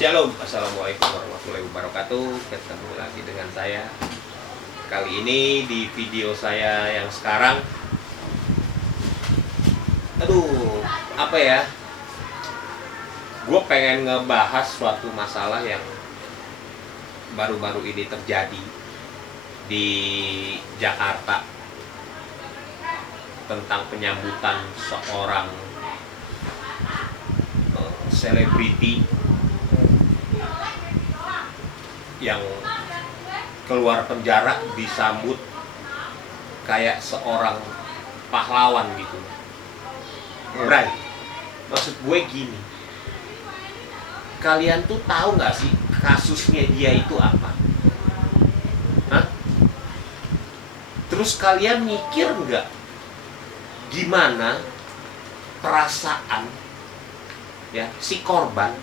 Shalom, Assalamualaikum warahmatullahi wabarakatuh. Ketemu lagi dengan saya. Kali ini di video saya yang sekarang, apa ya, gue pengen ngebahas suatu masalah yang baru-baru ini terjadi di Jakarta tentang penyambutan seorang selebriti yang keluar penjara disambut kayak seorang pahlawan gitu. Right. Maksud gue gini, kalian tuh tahu nggak sih kasusnya dia itu apa? Hah? Terus kalian mikir nggak gimana perasaan ya si korban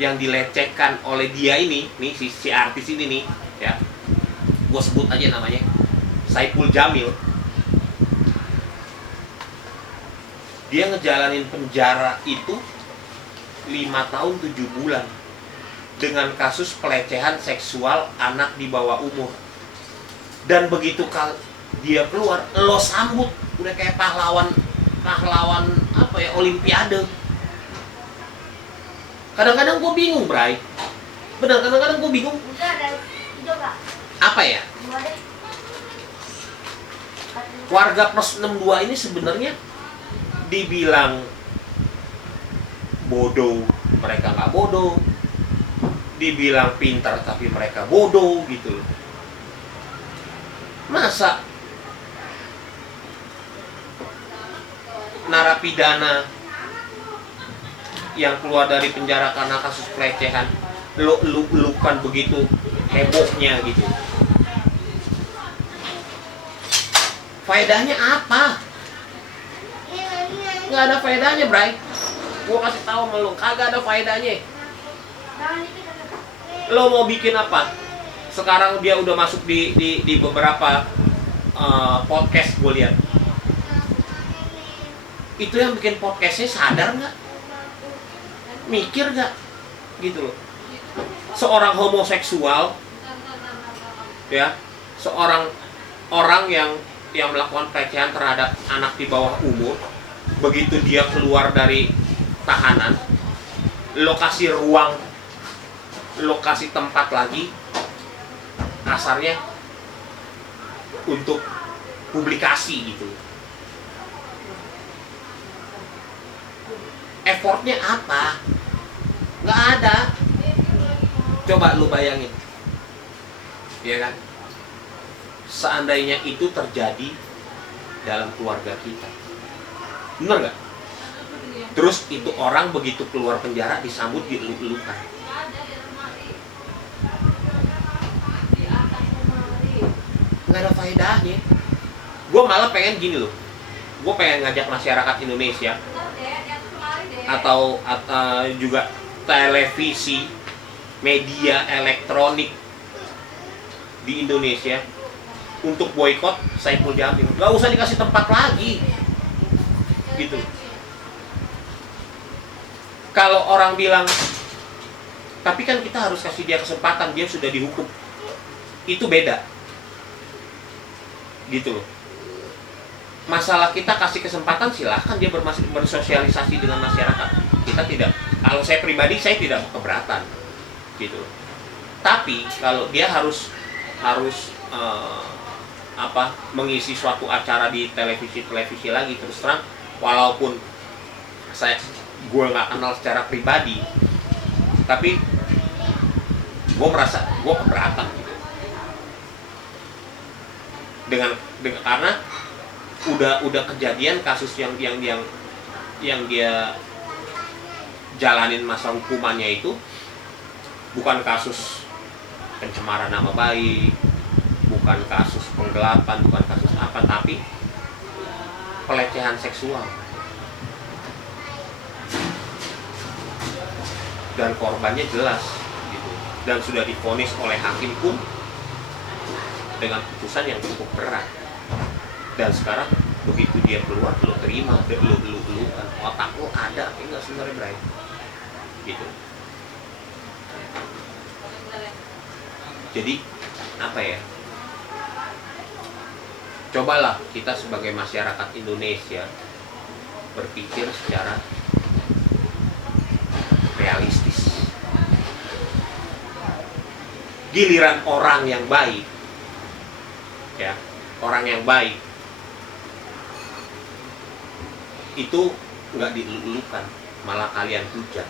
yang dilecehkan oleh dia ini, nih si artis ini nih, ya, gue sebut aja namanya Saipul Jamil. Dia ngejalanin penjara itu 5 tahun 7 bulan dengan kasus pelecehan seksual anak di bawah umur. Dan begitu dia keluar, lo sambut udah kayak pahlawan apa ya, olimpiade. Kadang-kadang gue bingung, Bray. Benar, kadang-kadang gue bingung. Apa ya? Warga plus 62 ini sebenarnya dibilang bodoh, mereka nggak bodoh. Dibilang pintar, tapi mereka bodoh gitu. Masa narapidana yang keluar dari penjara karena kasus pelecehan lu kan begitu hebohnya gitu. Faedahnya apa? Nggak ada faedahnya, Bray. Gua kasih tahu sama lu, kagak ada faedahnya. Lo mau bikin apa? Sekarang dia udah masuk di beberapa podcast gue lihat. Itu yang bikin podcastnya sadar nggak? Mikir gak? Gitu loh. Seorang homoseksual, ya, seorang orang yang melakukan pelecehan terhadap anak di bawah umur, begitu dia keluar dari tahanan, lokasi ruang, lokasi tempat lagi, kasarnya untuk publikasi gitu. Effortnya apa? Nggak ada. Coba lu bayangin, ya kan? Seandainya itu terjadi dalam keluarga kita, bener nggak? Terus itu orang begitu keluar penjara disambut dieluk-elukan. Nggak ada faedahnya. Gue malah pengen gini loh. Gue pengen ngajak masyarakat Indonesia atau juga televisi, media elektronik di Indonesia untuk boikot Saipul Jamil. Gak usah dikasih tempat lagi gitu. Kalau orang bilang, tapi kan kita harus kasih dia kesempatan, dia sudah dihukum, itu beda gitu loh. Masalah kita kasih kesempatan, silahkan dia bersosialisasi dengan masyarakat. Kita tidak, kalau saya pribadi saya tidak keberatan gitu. Tapi kalau dia harus mengisi suatu acara di televisi lagi, terus terang, walaupun gue nggak kenal secara pribadi, tapi gue merasa gue keberatan gitu. Dengan karena udah kejadian kasus yang dia jalanin masa hukumannya itu bukan kasus pencemaran nama baik, bukan kasus penggelapan, bukan kasus apa, tapi pelecehan seksual. Dan korbannya jelas gitu. Dan sudah divonis oleh hakim pun dengan putusan yang cukup berat. Dan sekarang begitu dia keluar, lo terima, lo kan otak lo ada, enggak sebenarnya, Bray, gitu. Jadi apa ya, cobalah kita sebagai masyarakat Indonesia berpikir secara realistis. Giliran orang yang baik, ya, orang yang baik itu nggak dilulukan, malah kalian hujat.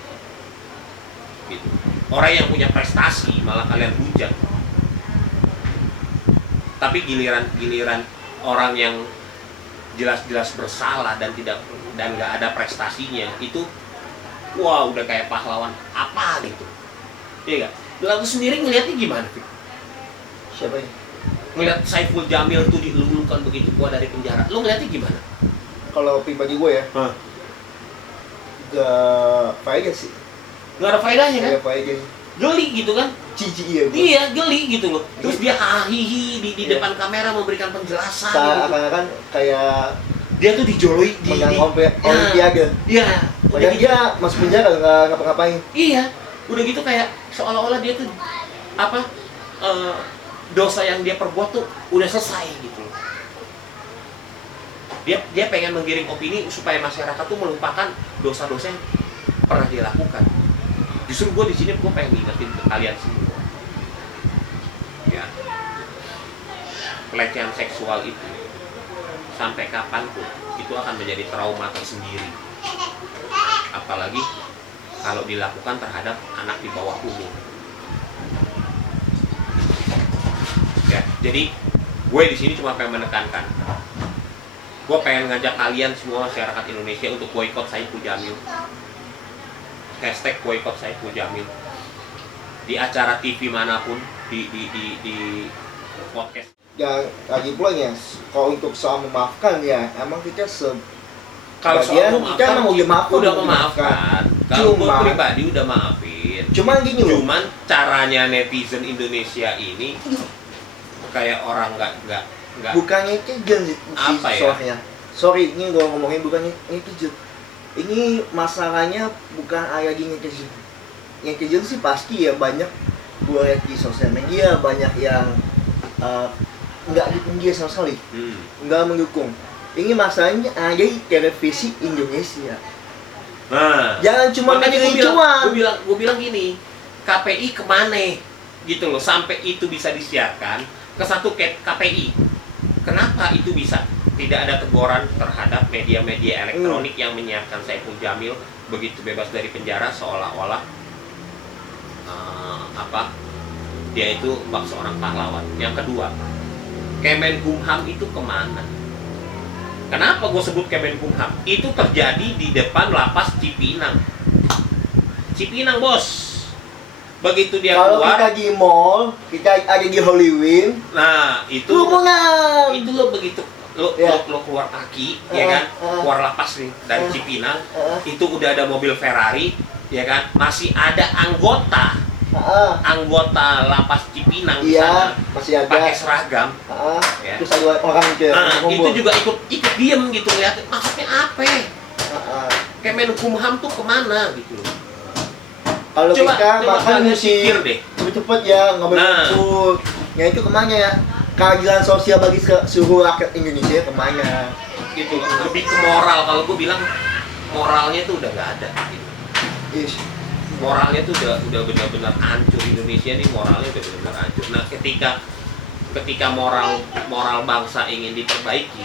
Gitu. Orang yang punya prestasi malah kalian hujat. Tapi giliran orang yang jelas-jelas bersalah dan nggak ada prestasinya itu, wah udah kayak pahlawan apa gitu. Iya nggak? Lalu sendiri ngeliatnya gimana, Fik? Siapa ini? Ngeliat Saiful Jamil tuh dilulukan begitu keluar dari penjara, lu ngeliatnya gimana? Kalau pribadi gue ya, gak faedah sih. Gak ada faedahnya kan? Gak ada faedah. Geli gitu kan? Cici iya gue. Iya, geli gitu loh. Terus dia hahihi di depan kamera memberikan penjelasan gitu. Kan kayak Dia tuh dijoloi menang olimpiade. Iya. Padahal dia masuk penjara nggak ngapa-ngapain. Iya. Udah gitu kayak seolah-olah dia tuh dosa yang dia perbuat tuh udah selesai gitu loh. Dia pengen menggiring opini supaya masyarakat tuh melupakan dosa-dosa yang pernah dia lakukan. Justru gue di sini gue pengen ngingetin ke kalian semua, ya, pelecehan seksual itu sampai kapanpun itu akan menjadi trauma tersendiri, apalagi kalau dilakukan terhadap anak di bawah umur. Ya, jadi gue di sini cuma pengen menekankan, gue pengen ngajak kalian semua masyarakat Indonesia untuk boikot Saiful Jamil. Hashtag boikot Saiful Jamil di acara TV manapun, di podcast. Ya lagi pula ya, kalau untuk soal memaafkan ya, emang kita kalau soal memaafkan, udah memaafkan. Kalau gue pribadi udah maafin. Cuman gini loh. Cuman caranya netizen Indonesia ini kayak orang nggak. Bukannya netizen sih apa soalnya. Sorry, ini gue ngomongin bukannya netizen. Ini masalahnya bukan lagi netizen. Netizen sih pasti ya banyak buat di sosial media, banyak yang nggak dukung dia sama sekali, nggak mendukung. Ini masalahnya ada di televisi Indonesia. Nah, jangan cuma mikirin cuan. Gue bilang gini, KPI kemana gitu loh sampai itu bisa disiarkan ke satu KPI. Kenapa itu bisa? Tidak ada teguran terhadap media-media elektronik yang menyiarkan Saiful Jamil begitu bebas dari penjara, seolah-olah dia itu seorang pahlawan. Yang kedua, Kemenkumham itu kemana? Kenapa gue sebut Kemenkumham? Itu terjadi di depan lapas Cipinang. Cipinang, bos. Begitu dia kalau keluar, kita di mall, kita ada di Hollywood. Nah, itu lo begitu lo keluar kaki, ya kan, keluar lapas nih dari Cipinang, itu udah ada mobil Ferrari, ya kan, masih ada anggota lapas Cipinang di sana, masih ada pakai seragam, ya. Terus ada orang itu juga ikut diem gitu lihat, maksudnya apa? Kemenkumham tuh kemana gitu loh? Kalau kita makan mesti deh cepet ya, nggak boleh ya itu kemana ya? Keadilan sosial bagi seluruh rakyat Indonesia kemana? Gitu loh, lebih ke moral. Kalau gue bilang moralnya tuh udah nggak ada gitu. Yes. Moralnya tuh udah benar-benar hancur. Indonesia nih moralnya udah benar-benar hancur. Nah, ketika moral bangsa ingin diperbaiki,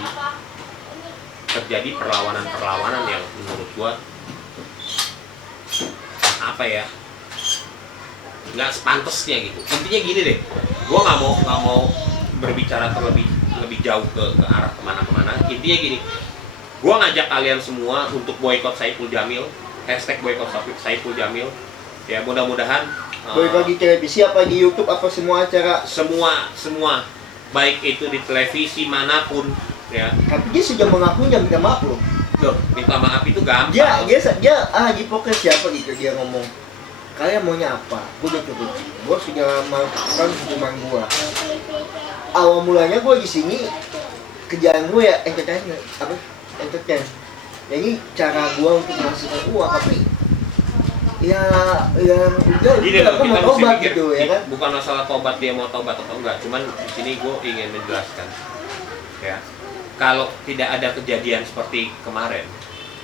terjadi perlawanan yang menurut gue apa ya, nggak sepantasnya gitu. Intinya gini deh, gue nggak mau berbicara lebih jauh ke arah kemana-kemana. Intinya gini, gue ngajak kalian semua untuk boikot Saiful Jamil, hashtag boikot Saiful Jamil. Ya mudah-mudahan boikot di televisi apa di YouTube apa semua acara, semua baik itu di televisi manapun ya. Tapi dia sudah mengaku dan minta maaf loh. Minta maaf itu gampang. Dia di podcast siapa gitu dia ngomong, kalian maunya apa? Gue sudah melakukan hukuman gue. Awal mulanya gue di sini kerjaan gue ya entertain. Ya ini cara gue untuk menghasilkan uang, tapi ya yang udah Gini loh, kan kita mau mesti tobat mikir, gitu ya kan. bukan masalah tobat dia mau tobat atau enggak, cuman di sini gue ingin menjelaskan, ya, kalau tidak ada kejadian seperti kemarin,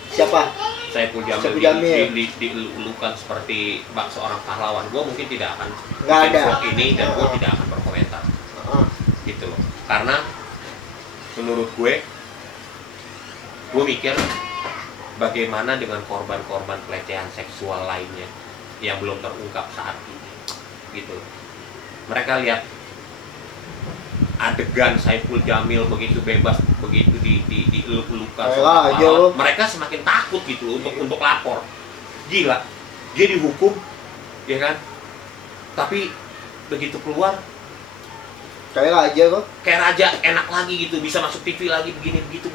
Siapa? Saiful Saiful Jamil Jamil. dielulukan seperti bak seorang pahlawan, gue mungkin tidak akan Nggak bikin ada. vlog ini dan gue tidak akan berkomentar, Heeh. gitu loh. Karena menurut gue mikir bagaimana dengan korban-korban pelecehan seksual lainnya yang belum terungkap saat ini, gitu. Mereka lihat adegan Saiful Jamil begitu bebas, begitu dieluk-elukan, mereka semakin takut gitu loh untuk lapor. Gila, dia dihukum, ya kan? Tapi begitu keluar Kayak raja kok. kayak raja, enak lagi gitu, bisa masuk TV lagi, begini begitu.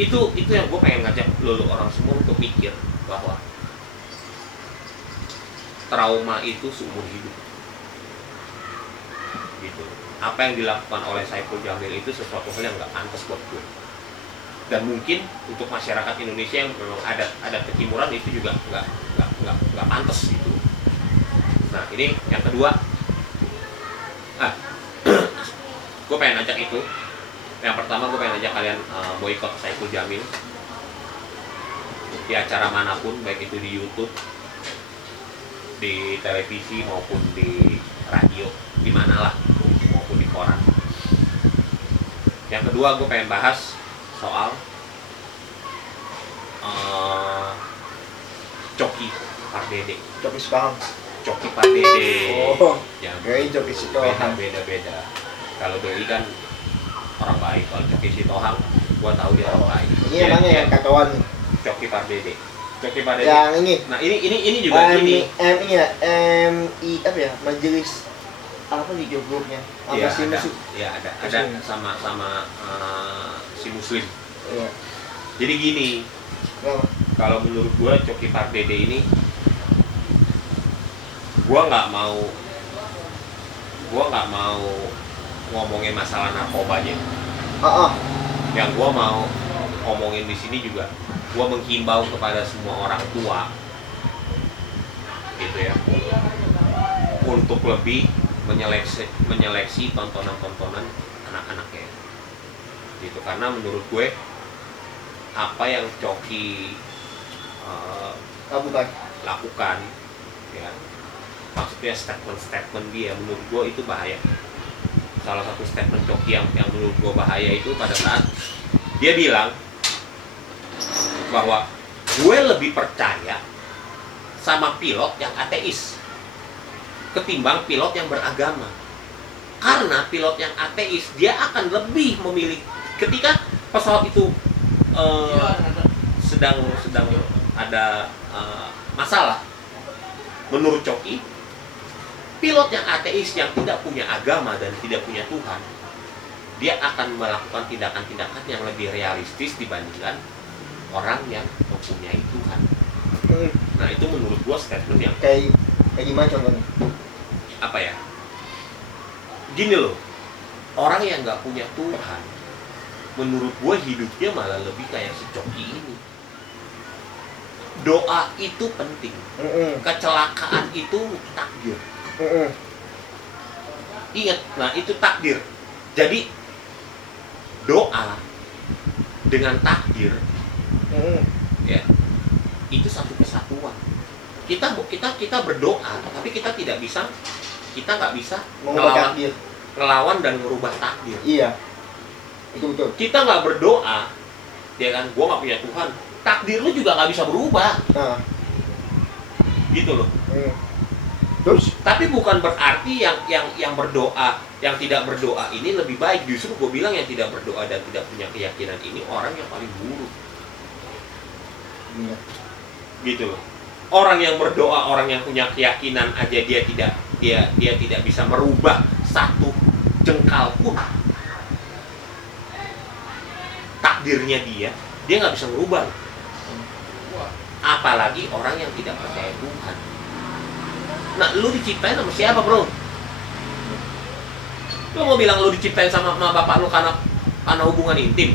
Itu yang gue pengen ngajak lo orang semua untuk mikir bahwa trauma itu seumur hidup, gitu. Apa yang dilakukan oleh Saiful Jamil itu sesuatu hal yang nggak pantas buat gue, dan mungkin untuk masyarakat Indonesia yang memang ada kekimuran itu juga nggak pantas gitu. Nah ini yang kedua, gue pengen ajak itu. Yang pertama gue pengen ajak kalian boikot Saiful Jamil di acara manapun, baik itu di YouTube, di televisi maupun di radio, di mana lah, maupun di koran. Yang kedua gue pengen bahas soal Coki Pardede. Coki Sitohang. Coki Pardede. Oh, yang kayak Coki Sitohang. beda. Kalau Doi kan orang baik, kalau Coki Sitohang gua tahu dia orang baik. Ini namanya yang kacauan. Coki Pardede. Coki Pardede. Yang ini. Nah ini juga ini. ini ya, MI apa ya? Majelis apa di grupnya? Apa Iya sih ada. musik? Iya ada Muslim. sama si Muslim. Iya. Jadi gini, Kenapa? kalau menurut gua Coki Pardede ini, gua nggak mau ngomongin masalah narkobanya. Yang gua mau ngomongin di sini juga, gua menghimbau kepada semua orang tua, gitu ya, untuk lebih menyeleksi tontonan anak-anaknya, gitu. Karena menurut gue apa yang Coki lakukan, ya, maksudnya statement dia, menurut gue itu bahaya. Salah satu statement Coki yang menurut gue bahaya itu pada saat dia bilang bahwa gue lebih percaya sama pilot yang ateis ketimbang pilot yang beragama. Karena pilot yang ateis dia akan lebih memilih ketika pesawat itu sedang ada masalah. Menurut Coki, pilot yang ateis yang tidak punya agama dan tidak punya Tuhan, dia akan melakukan tindakan-tindakan yang lebih realistis dibandingkan orang yang mempunyai Tuhan. Nah itu menurut gua statement yang kayak gimana contohnya? apa ya? Gini loh, orang yang nggak punya Tuhan, menurut gua hidupnya malah lebih kayak si Coki ini. Doa itu penting. Kecelakaan itu takdir. Ingat, nah itu takdir. Jadi doa dengan takdir, ya, itu satu kesatuan. Kita berdoa, tapi kita nggak bisa ngelawan dan merubah takdir. Iya, itu betul. Kita nggak berdoa, ya kan? Gua nggak punya Tuhan. Takdir lu juga nggak bisa berubah. Nah, gitu loh. Terus? Tapi bukan berarti yang berdoa, yang tidak berdoa ini lebih baik. Justru gue bilang yang tidak berdoa dan tidak punya keyakinan ini orang yang paling buruk. Iya. Gitu loh. Orang yang berdoa, orang yang punya keyakinan aja dia tidak bisa merubah satu jengkal pun takdirnya dia nggak bisa merubah. Apalagi orang yang tidak percaya Tuhan. Nah, lu diciptain sama siapa, bro? Lu mau bilang lu diciptain sama bapak lu karena hubungan intim?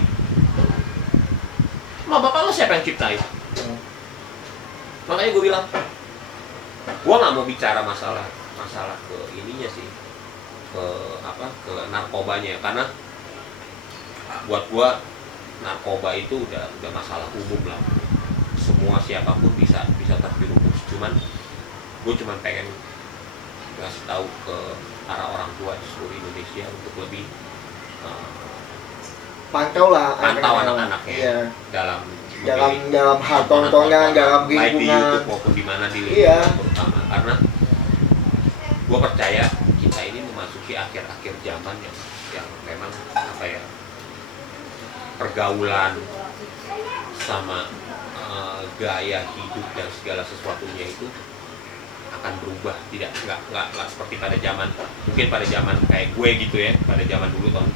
Sama bapak lu siapa yang ciptain? Makanya gue bilang, Gua nggak mau bicara masalah ke ininya sih, ke ke narkobanya, karena buat gua narkoba itu udah masalah umum lah, semua siapapun bisa terjerumus. Cuman gue cuman pengen ngasih tahu ke para orang tua di seluruh Indonesia untuk lebih pantau anak-anaknya, iya. dalam dalam hal tontonan, dalam baik di lingkungan YouTube maupun di mana di iya. lingkungan terutama, karena gue percaya kita ini memasuki akhir-akhir zaman yang memang pergaulan sama gaya hidup dan segala sesuatunya itu akan berubah, nggak seperti pada zaman, mungkin pada zaman kayak gue gitu ya, pada zaman dulu tahun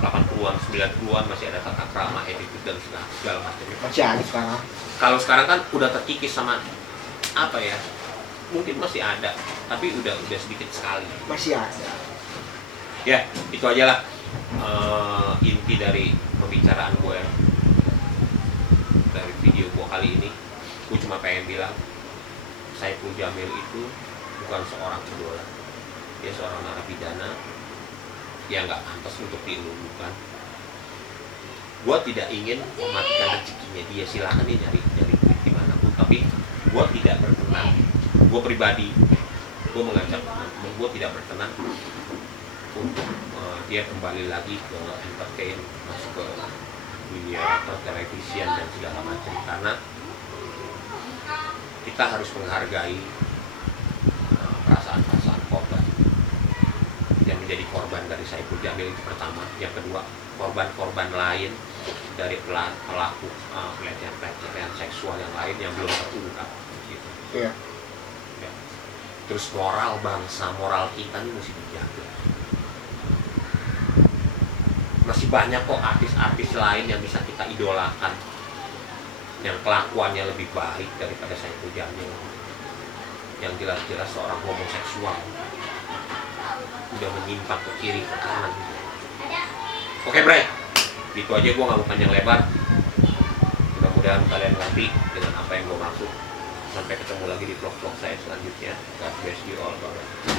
80-an 90-an masih ada tata krama, attitude dan segala macam. Masih ada sekarang. Kalau sekarang kan udah terkikis sama mungkin masih ada, tapi udah sedikit sekali. Masih ada. Ya, itu aja lah inti dari pembicaraan gue dari video gue kali ini. Gue cuma pengen bilang Saipul Jamil itu bukan seorang idola, dia seorang narapidana yang nggak pantas untuk dilulukan. Gue tidak ingin mematikan rezekinya dia, silahkan dia nyari duit dimanapun, tapi gue tidak berkenan, gue pribadi, gue mengajak teman-teman, gue tidak berkenan untuk dia kembali lagi ke entertain, masuk ke dunia televisian dan segala macam, karena kita harus menghargai perasaan-perasaan korban yang menjadi korban dari Saipul Jamil itu pertama. Yang kedua, korban-korban lain dari pelaku pelecehan seksual yang lain yang belum terungkap gitu. Iya. Ya. Terus moral bangsa, moral kita ini mesti dijaga. Masih banyak kok artis-artis lain yang bisa kita idolakan, yang kelakuannya lebih baik daripada Saipul Jamil, yang jelas-jelas seorang homoseksual udah menyimpang ke kiri ke kanan. Oke Bray, gitu aja, gue gak mau panjang lebar. Mudah-mudahan kalian ngerti dengan apa yang gue maksud. Sampai ketemu lagi di vlog-vlog saya selanjutnya. God bless you all. Bye.